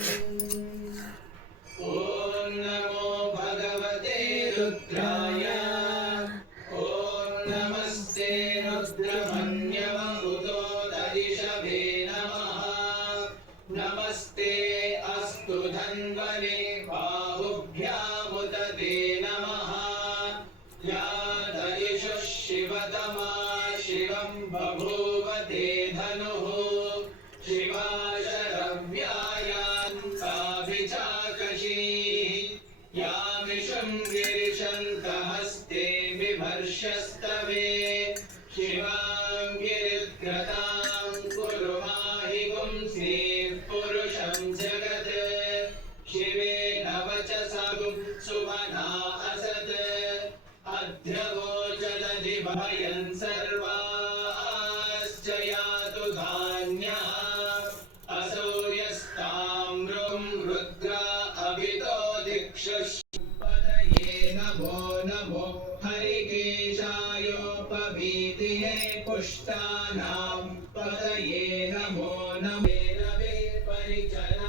ॐ नमो भगवते रुद्राय। ॐ नमस्ते रुद्रमन्यवहुतोदरिषभे नमः। नमस्ते अस्तु धन्वने बाहुभ्यामुदते नमः। या दरिषुः शिवतमा शिवं बभूव ते धनुः। शिवा शरव्यायां साभिचाकशी। यामिषं गिरिशन्तहस्ते बिभर्षस्तवे। शिवां गिरित्रतां कुरु माहि पुंसीः पुरुषं जगत्। शिवेन वचसा सुमना असत्। अध्रवोचदधिभयं सर्वाश्च यातु धान्यः। असौ यस्ताम्रुं रुद्रा अभितो दिक्षुष्पदये नमो नमो। हरिकेशायोपवीतिने पुष्टानां पदये नमो नमे रवे परिचर